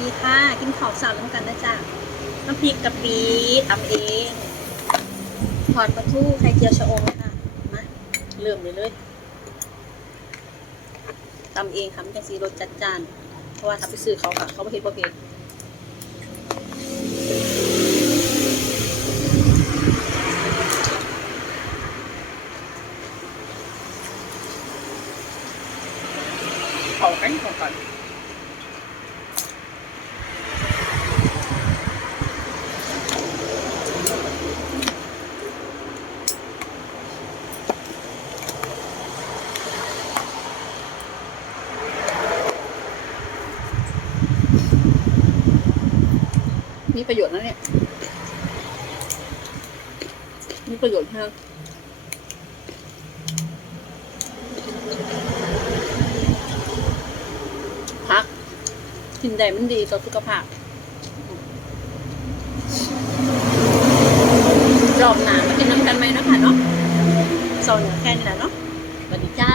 ดีค่ะ กินข้าวสาวน้ำกันนะจ๊ะน้ำพริกกะปิทำเองทอดปลาทูไข่เจียวชะอมค่ะมาเริ่มเลยเลยตำเองค่ะมันจังสีรสจัดจานเพราะว่าถ้าไปซื้อเขาค่ะ เขาไม่เห็นบ่เผ็ดเขากันเขา มีประโยชน์นะเนี่ย มีประโยชน์มากพัก กินได้มันดีต่อสุขภาพรอบหนามากินน้ำกันไหมนะคะเนาะโซนแค่นี้แหละเนาะสวัสดีจ้า